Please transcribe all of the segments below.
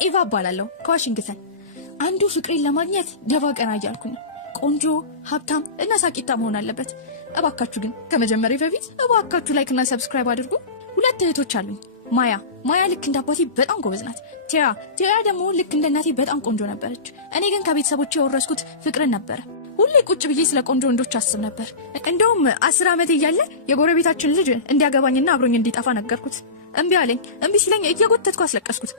ኢቫ እባላለሁ ከዋሽንግተን። አንዱ ፍቅሬን ለማግኘት ደባ ቀና እያልኩኝ ቆንጆ ሀብታም እና ሳቂታ መሆን አለበት። እባካችሁ ግን ከመጀመሪያ በፊት እባካችሁ ላይክ እና ሰብስክራይብ አድርጉ። ሁለት እህቶች አሉኝ። ማያ ልክ እንደ አባቴ በጣም ጎበዝ ናት። ቲያ ደግሞ ልክ እንደ እናቴ በጣም ቆንጆ ነበረች። እኔ ግን ከቤተሰቦቼ የወረስኩት ፍቅርን ነበረ። ሁሌ ቁጭ ብዬ ስለ ቆንጆ ወንዶች አስብ ነበር። እንደውም 10 ዓመት እያለ የጎረቤታችን ልጅ እንዲያገባኝና አብሮኝ እንዲጠፋ ነገርኩት። እምቢ አለኝ። እምቢ ሲለኝ እየጎተትኩ አስለቀስኩት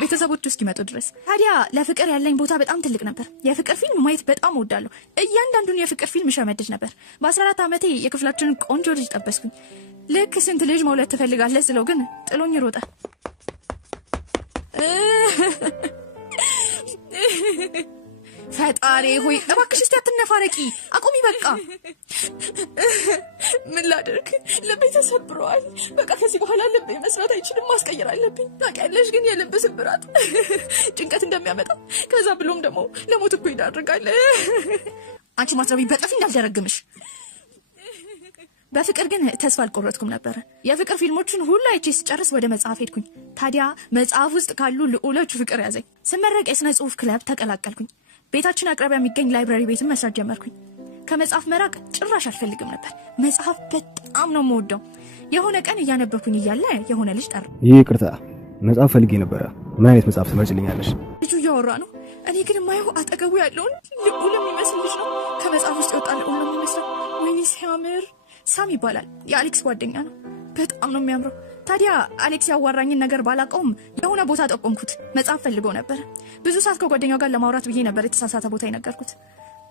ቤተሰቦቹ እስኪመጡ ድረስ። ታዲያ ለፍቅር ያለኝ ቦታ በጣም ትልቅ ነበር። የፍቅር ፊልም ማየት በጣም እወዳለሁ። እያንዳንዱን የፍቅር ፊልም ሸመድድ ነበር። በ14 ዓመቴ የክፍላችንን ቆንጆ ልጅ ጠበስኩኝ። ልክ ስንት ልጅ መውለድ ትፈልጋለህ ስለው ግን ጥሎኝ ሮጠ። ፈጣሪ ሆይ እባክሽ እስቲ አትነፋረቂ፣ አቁሚ በቃ። ምን ላድርግ? ልቤ ተሰብሯል። በቃ ከዚህ በኋላ ልቤ መስራት አይችልም፣ ማስቀየር አለብኝ። ታውቂያለሽ ግን የልብ ስብራት ጭንቀት እንደሚያመጣ ከዛ ብሎም ደግሞ ለሞት እኮ ይዳርጋል። አንቺ ማስረቢ በጥፊ እንዳልደረግምሽ። በፍቅር ግን ተስፋ አልቆረጥኩም ነበር። የፍቅር ፊልሞችን ሁሉ አይቼ ስጨርስ ወደ መጽሐፍ ሄድኩኝ። ታዲያ መጽሐፍ ውስጥ ካሉ ልዑሎች ፍቅር ያዘኝ። ስመረቅ የስነ ጽሁፍ ክለብ ተቀላቀልኩኝ። ቤታችን አቅራቢያ የሚገኝ ላይብራሪ ቤትም መስራት ጀመርኩኝ። ከመጽሐፍ መራቅ ጭራሽ አልፈልግም ነበር። መጽሐፍ በጣም ነው የምወደው። የሆነ ቀን እያነበብኩኝ እያለ የሆነ ልጅ ጠራ። ይቅርታ መጽሐፍ ፈልጌ ነበረ። ምን አይነት መጽሐፍ ትመርጭልኛለሽ? ልጁ እያወራ ነው። እኔ ግን የማየው አጠገቡ ያለውን ልዑል የሚመስል ልጅ ነው። ከመጽሐፍ ውስጥ የወጣ ልዑል ነው የሚመስለው። ወይኔ ሲያምር! ሳም ይባላል። የአሌክስ ጓደኛ ነው። በጣም ነው የሚያምረው። ታዲያ አሌክስ ያዋራኝን ነገር ባላቀውም የሆነ ቦታ ጠቆምኩት። መጽሐፍ ፈልገው ነበር። ብዙ ሰዓት ከጓደኛው ጋር ለማውራት ብዬ ነበር የተሳሳተ ቦታ የነገርኩት።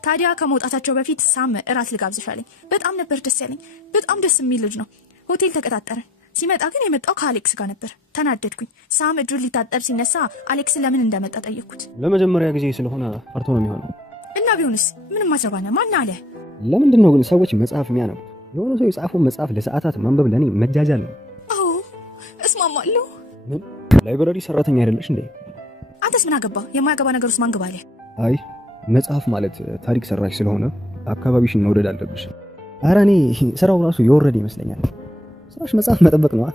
ታዲያ ከመውጣታቸው በፊት ሳም እራት ልጋብዝሽ አለኝ። በጣም ነበር ደስ ያለኝ። በጣም ደስ የሚል ልጅ ነው። ሆቴል ተቀጣጠረን። ሲመጣ ግን የመጣው ከአሌክስ ጋር ነበር። ተናደድኩኝ። ሳም እጁን ሊታጠብ ሲነሳ አሌክስ ለምን እንደመጣ ጠየቅኩት። ለመጀመሪያ ጊዜ ስለሆነ ፈርቶ ነው የሚሆነው። እና ቢሆንስ ምንም አዘባነ ማን አለ? ለምንድን ነው ግን ሰዎች መጽሐፍ የሚያነቡት? የሆነ ሰው የጻፈው መጽሐፍ ለሰዓታት ማንበብ ለኔ መጃጃል ነው። አዎ እስማማለሁ። ምን ላይብራሪ ሰራተኛ አይደለሽ እንዴ? አንተስ ምን አገባ? የማያገባ ነገር ውስጥ ማን ገባ አለ? አይ መጽሐፍ ማለት ታሪክ ሰራሽ ስለሆነ አካባቢሽን መውደድ አለብሽ። ኧረ እኔ ስራው ራሱ የወረደ ይመስለኛል። ስራሽ መጽሐፍ መጠበቅ ነው።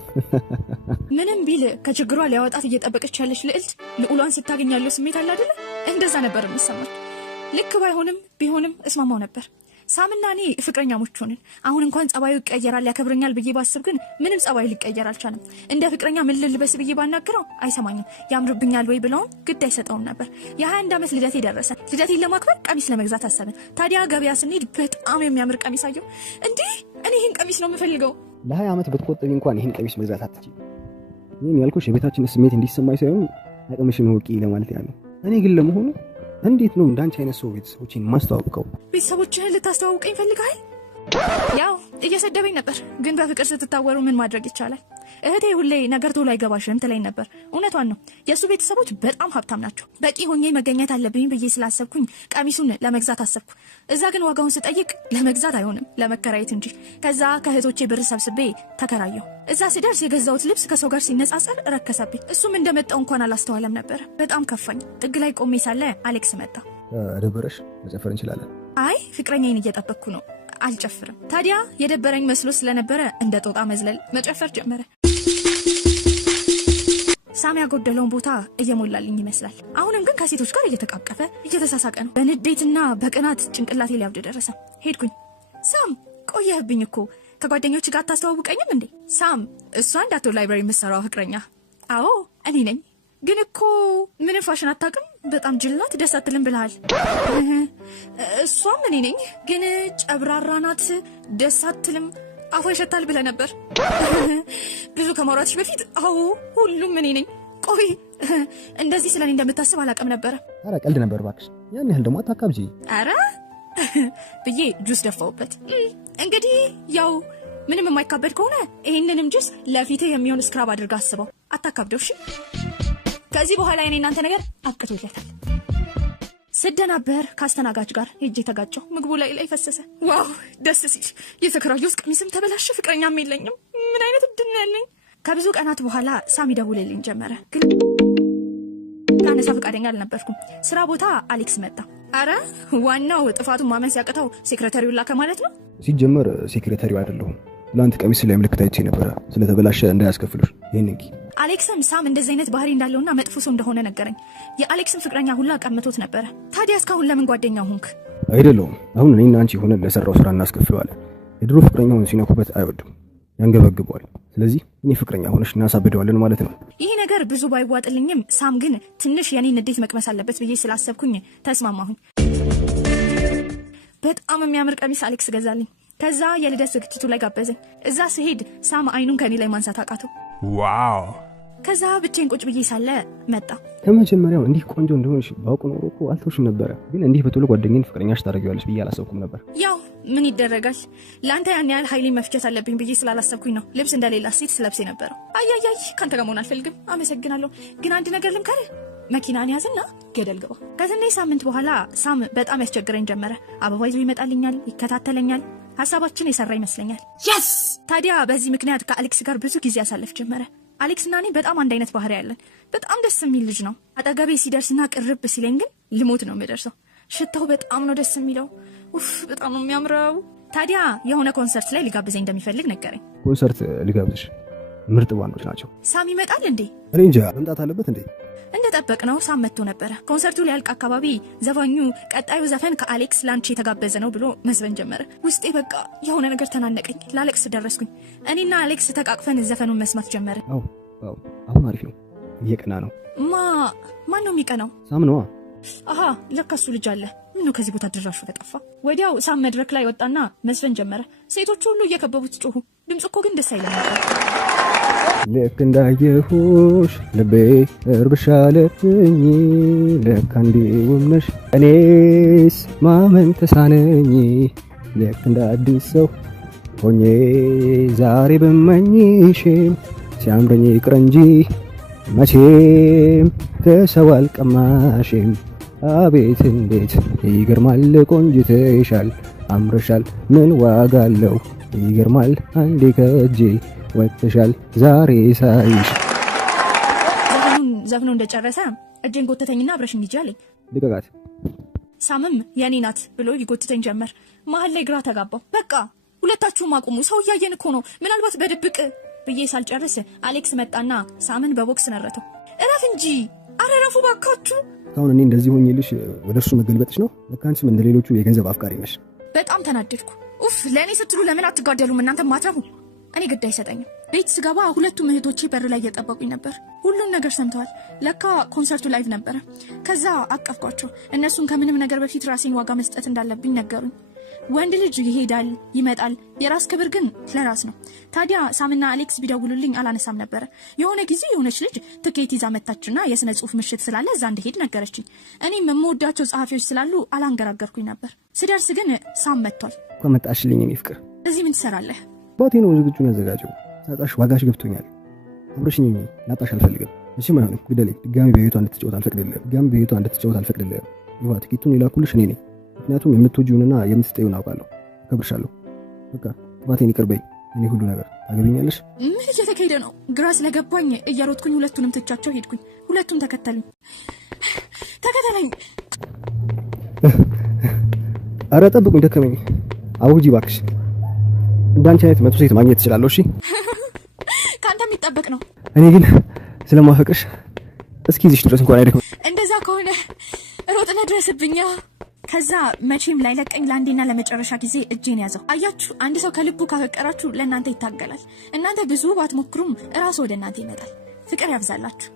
ምንም ቢል ከችግሯ ሊያወጣት እየጠበቀች ያለች ልዕልት ልዑሏን ስታገኝ ያለው ስሜት አለ አይደለ? እንደዛ ነበር የሚሰማኝ። ልክ ባይሆንም ቢሆንም እስማማው ነበር። ሳምና እኔ ፍቅረኛሞች ሆንን። አሁን እንኳን ጸባዩ ይቀየራል ያከብረኛል ብዬ ባስብ ግን ምንም ጸባዩ ሊቀየር አልቻለም። እንደ ፍቅረኛ ምን ልልበስ ብዬ ባናገረው አይሰማኝም። ያምርብኛል ወይ ብለውም ግድ አይሰጠውም ነበር። የ21 ዓመት ልደቴ ደረሰ። ልደቴን ለማክበር ቀሚስ ለመግዛት አሰብን። ታዲያ ገበያ ስንሄድ በጣም የሚያምር ቀሚስ አየሁ። እንዴ እኔ ይህን ቀሚስ ነው የምፈልገው። ለ20 ዓመት ብትቆጥቢ እንኳን ይህን ቀሚስ መግዛት አትችይም። ይህን ያልኩሽ የቤታችን ስሜት እንዲሰማኝ ሳይሆን አቅምሽን ወቂ ለማለት ያለው። እኔ ግን ለመሆኑ እንዴት ነው እንዳንቺ አይነት ሰው ቤተሰቦችን ማስተዋወቀው? ቤተሰቦችህን ልታስተዋውቀኝ ፈልገሃል? ያው እየሰደበኝ ነበር፣ ግን በፍቅር ስትታወሩ ምን ማድረግ ይቻላል? እህቴ ሁሌ ነገር ቶሎ አይገባሽም ትለኝ ነበር። እውነቷን ነው። የእሱ ቤተሰቦች በጣም ሀብታም ናቸው። በቂ ሆኜ መገኘት አለብኝ ብዬ ስላሰብኩኝ ቀሚሱን ለመግዛት አሰብኩ። እዛ ግን ዋጋውን ስጠይቅ ለመግዛት አይሆንም ለመከራየት እንጂ። ከዛ ከእህቶቼ ብር ሰብስቤ ተከራየሁ። እዛ ስደርስ የገዛሁት ልብስ ከሰው ጋር ሲነጻጸር ረከሰብኝ። እሱም እንደመጣው እንኳን አላስተዋለም ነበር። በጣም ከፋኝ። ጥግ ላይ ቆሜ ሳለ አሌክስ መጣ። ደበረሽ? መጨፈር እንችላለን። አይ ፍቅረኛዬን እየጠበቅኩ ነው፣ አልጨፍርም። ታዲያ የደበረኝ መስሎ ስለነበረ እንደ ጦጣ መዝለል መጨፈር ጀመረ። ሳም ያጎደለውን ቦታ እየሞላልኝ ይመስላል። አሁንም ግን ከሴቶች ጋር እየተቃቀፈ እየተሳሳቀ ነው። በንዴትና በቅናት ጭንቅላቴ ሊያብድ ደረሰ። ሄድኩኝ። ሳም ቆየህብኝ እኮ ከጓደኞች ጋር ታስተዋውቀኝም እንዴ? ሳም እሷ እንዳቶ ላይብራሪ የምትሰራው ፍቅረኛ? አዎ እኔ ነኝ። ግን እኮ ምንም ፋሽን አታውቅም፣ በጣም ጅል ናት፣ ደስ አትልም ብለሃል። እሷም እኔ ነኝ፣ ግን ጨብራራ ናት፣ ደስ አትልም፣ አፏ ይሸታል ብለህ ነበር። ብዙ ከማውራትሽ በፊት አዎ ሁሉም እኔ ነኝ። ቆይ እንደዚህ ስለኔ እንደምታስብ አላውቅም ነበረ። ኧረ ቀልድ ነበር እባክሽ፣ ያን ያህል ደግሞ አታካብጂ። ኧረ ብዬ ጁስ ደፋውበት። እንግዲህ ያው ምንም የማይካበድ ከሆነ ይሄንንም ጁስ ለፊቴ የሚሆን ስክራብ አድርጋ አስበው። አታካብደው እሺ። ከዚህ በኋላ የኔ እናንተ ነገር አብቅቶለታል። ስደናበር ከአስተናጋጅ ጋር ሄጄ ተጋጨሁ። ምግቡ ላይ ፈሰሰ። ዋው ደስ ሲል! የተከራየሁት ቀሚስም ተበላሸ። ፍቅረኛም የለኝም። ምን አይነት እድል ነው ያለኝ? ከብዙ ቀናት በኋላ ሳም ይደውልልኝ ጀመረ። ግን ካነሳ ፈቃደኛ አልነበርኩም። ስራ ቦታ አሌክስ መጣ። አረ ዋናው ጥፋቱን ማመን ሲያቅተው ሴክሬታሪው ላከ ማለት ነው። ሲጀመር ሴክሬታሪው አይደለሁም። ለአንተ ቀሚስ ላይ ምልክት አይቼ ነበረ። ስለተበላሸ እንዳያስከፍሉሽ ይሄን እንኪ። አሌክስም ሳም እንደዚህ አይነት ባህሪ እንዳለውና መጥፎ ሰው እንደሆነ ነገረኝ። የአሌክስም ፍቅረኛ ሁላ ቀምቶት ነበረ። ታዲያ እስካሁን ለምን ጓደኛ ሆንክ? አይደለም አሁን እኔና አንቺ ሆነን ለሰራው ስራ እናስከፍለዋለን። የድሮ ፍቅረኛውን ሲነኩበት አይወድም፣ ያንገበግበዋል። ስለዚህ እኔ ፍቅረኛ ሆነሽ እናሳብደዋለን ማለት ነው። ይሄ ነገር ብዙ ባይዋጥልኝም ሳም ግን ትንሽ የኔን ንዴት መቅመስ አለበት ብዬ ስላሰብኩኝ ተስማማሁኝ። በጣም የሚያምር ቀሚስ አሌክስ ገዛልኝ። ከዛ የልደት ዝግጅቱ ላይ ጋበዘኝ። እዛ ስሄድ ሳም አይኑን ከኔ ላይ ማንሳት አቃተው። ዋው! ከዛ ብቻዬን ቁጭ ብዬ ሳለ መጣ። ከመጀመሪያው እንዲህ ቆንጆ እንደሆንሽ ባውቅ ኖሮ እኮ አልተውሽም ነበረ። ግን እንዲህ በቶሎ ጓደኛዬን ፍቅረኛሽ ታደርጊዋለሽ ብዬ አላሰብኩም ነበር። ያው ምን ይደረጋል፣ ለአንተ ያን ያህል ኃይሌ መፍጀት አለብኝ ብዬ ስላላሰብኩኝ ነው ልብስ እንደሌላ ሴት ስለብስ የነበረው። አያያይ ካንተ ጋር መሆን አልፈልግም። አመሰግናለሁ። ግን አንድ ነገር ልምከርህ፣ መኪናን ያዝና ገደል ግባ። ከትንሽ ሳምንት በኋላ ሳም በጣም ያስቸግረኝ ጀመረ። አበባ ይዞ ይመጣልኛል፣ ይከታተለኛል። ሀሳባችን የሰራ ይመስለኛል። የስ ታዲያ በዚህ ምክንያት ከአሌክስ ጋር ብዙ ጊዜ ያሳለፍ ጀመረ። አሌክስ እና እኔ በጣም አንድ አይነት ባህሪ ያለን። በጣም ደስ የሚል ልጅ ነው። አጠገቤ ሲደርስና ቅርብ ሲለኝ ግን ልሞት ነው የምደርሰው። ሽታው በጣም ነው ደስ የሚለው። ኡፍ በጣም ነው የሚያምረው። ታዲያ የሆነ ኮንሰርት ላይ ሊጋብዘኝ እንደሚፈልግ ነገረኝ። ኮንሰርት ሊጋብዝሽ? ምርጥ ባንዶች ናቸው። ሳም ይመጣል እንዴ? እኔ እንጃ። መምጣት አለበት እንዴ? እንደጠበቅነው ሳም መጥቶ ነበረ። ኮንሰርቱ ሊያልቅ አካባቢ ዘፋኙ ቀጣዩ ዘፈን ከአሌክስ ላንቺ የተጋበዘ ነው ብሎ መዝፈን ጀመረ። ውስጤ በቃ የሆነ ነገር ተናነቀኝ። ለአሌክስ ደረስኩኝ። እኔና አሌክስ ተቃቅፈን ዘፈኑን መስማት ጀመረ። አዎ አሁን አሪፍ ነው። እየቀና ነው። ማን ነው የሚቀናው? ሳም ነዋ። አሃ ለካሱ ልጅ አለ። ምነው ከዚህ ቦታ ድራሹ በጠፋ። ወዲያው ሳም መድረክ ላይ ወጣና መስፈን ጀመረ። ሴቶቹ ሁሉ እየከበቡት ጮሁ። ድምፁ እኮ ግን ደስ አይልም ነበር። ልክ እንዳየሁሽ ልቤ እርብሻለብኝ፣ ልክ እንዲውም ነሽ እኔስ ማመን ተሳነኝ። ልክ እንደ አዲስ ሰው ሆኜ ዛሬ ብመኝሽም ሲያምረኝ ይቅር እንጂ መቼም ከሰው አልቀማሽም። አቤት እንዴት ይገርማል ቆንጅተሻል፣ አምረሻል ምን ዋጋ አለው። ይገርማል አንዴ ከእጄ ወጥተሻል ዛሬ ሳይሽ። ዘፍኖ እንደጨረሰ እጄን ጎተተኝና አብረሽኝ ሂጂ አለኝ። ልቀቃት። ሳምም የኔ ናት ብሎ ይጎትተኝ ጀመር። መሀል ላይ ግራ ተጋባው። በቃ ሁለታችሁም አቁሙ፣ ሰው እያየን እኮ ነው፣ ምናልባት በድብቅ ብዬ ሳልጨርስ አሌክስ መጣና ሳምን በቦክስ ነረተው። እረፍ እንጂ አረረፉ ባካችሁ። አሁን እኔ እንደዚህ ሆኜልሽ ወደ እርሱ መገልበጥሽ ነው? ለካ አንቺም እንደ ሌሎቹ የገንዘብ አፍቃሪ ነሽ። በጣም ተናደድኩ። ኡፍ ለእኔ ስትሉ ለምን አትጋደሉም እናንተ ማትረቡ? እኔ ግድ አይሰጠኝም። ቤት ስገባ ሁለቱም እህቶቼ በር ላይ እየጠበቁኝ ነበር። ሁሉም ነገር ሰምተዋል። ለካ ኮንሰርቱ ላይቭ ነበረ። ከዛ አቀፍኳቸው። እነሱን ከምንም ነገር በፊት ራሴን ዋጋ መስጠት እንዳለብኝ ነገሩኝ። ወንድ ልጅ ይሄዳል ይመጣል፣ የራስ ክብር ግን ለራስ ነው። ታዲያ ሳምና አሌክስ ቢደውሉልኝ አላነሳም ነበረ። የሆነ ጊዜ የሆነች ልጅ ትኬት ይዛ መጣችና የስነ ጽሁፍ ምሽት ስላለ እዛ እንደሄድ ነገረችኝ። እኔም የምወዳቸው ጸሐፊዎች ስላሉ አላንገራገርኩኝ ነበር። ስደርስ ግን ሳም መጥቷል። ከመጣሽልኝ እኔ ፍቅር እዚህ ምን ትሰራለህ? ባቴ ነው ዝግጁን ያዘጋጀው። ሳጣሽ ዋጋሽ ገብቶኛል። አብረሽኝ ነኝ። ላጣሽ አልፈልግም። እሺም አይሆንም። ግደለኝ። ድጋሚ በቤቷ እንድትጫወት አልፈቅድልህም። ይዋ ትኬቱን ይላኩልሽ እኔ ነኝ። ምክንያቱም የምትወጂውንና የምትጠይውን አውቃለሁ። አከብርሻለሁ። በቃ ባቴን ይቅር በይ። እኔ ሁሉ ነገር ታገቢኛለሽ። ምን እየተካሄደ ነው? ግራ ስለገባኝ እያሮጥኩኝ ሁለቱንም ትቻቸው ሄድኩኝ። ሁለቱም ተከተለኝ። አረ ጠብቁኝ፣ ደከመኝ። አውጂ ባክሽ። እንዳንቺ አይነት መቶ ሴት ማግኘት ትችላለሁ። እሺ ካንተ የሚጠበቅ ነው። እኔ ግን ስለማፈቅርሽ እስኪ እዚህ ድረስ እንኳን አይደክም። እንደዛ ከሆነ ሮጥነ ድረስብኛ። ከዛ መቼም ላይለቀኝ ለአንዴና ለመጨረሻ ጊዜ እጄን ያዘው። አያችሁ፣ አንድ ሰው ከልቡ ካፈቀራችሁ ለእናንተ ይታገላል። እናንተ ብዙ ባትሞክሩም እራሱ ወደ እናንተ ይመጣል። ፍቅር ያብዛላችሁ።